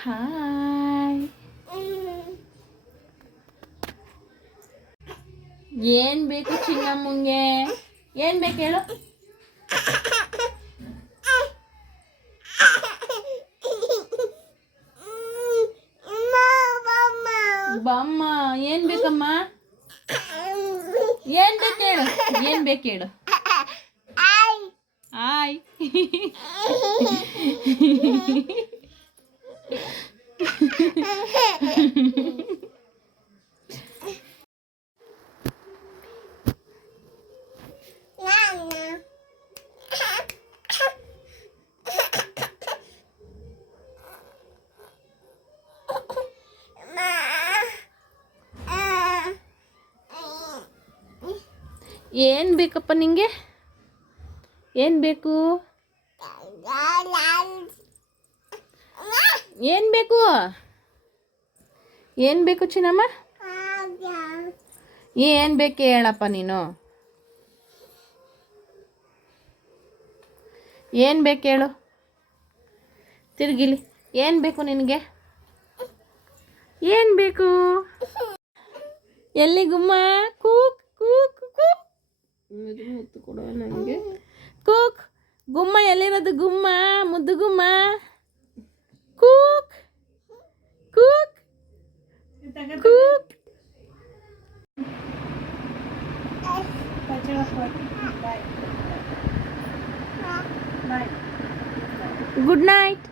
Hi. ಏನ್ ಬೇಕು ಚಿನ್ನಮ್ಮಂಗೆ? ಏನ್ ಬೇಕು ಹೇಳು? ಬಮ್ಮ. ಏನ್ ಬೇಕಮ್ಮ? ಏನ್ ಬೇಕು ಹೇಳು? ಏನ್ ಬೇಕು ಹೇಳು? ಹಾಯ್. ಏನ್ ಬೇಕಪ್ಪ ನಿಂಗೆ? ಏನ್ ಬೇಕು? ಏನ್ ಬೇಕು? ಏನ್ ಬೇಕು ಚಿನ್ನಮ್ಮ? ಏನ್ ಬೇಕು ಹೇಳಪ್ಪ ನೀನು? ಏನ್ ಬೇಕು ಹೇಳು? ತಿರ್ಗಿಲಿ. ಏನ್ ಬೇಕು ನಿನಗೆ? ಏನ್ ಬೇಕು? ಎಲ್ಲಿ ಗುಮ್ಮ? ಕೂಕ್ ಕೂಕ್ ಕೂಕ್. ಮುತ್ತು ಕೊಡುವ ನನಗೆ. ಕೂಕ್. ಗುಮ್ಮ ಎಲ್ಲಿರೋದು? ಗುಮ್ಮ, ಮುದ್ದು ಗುಮ್ಮ. ಕೂಕ್ ಕೂಕ್ ಕೂಕ್. Good night.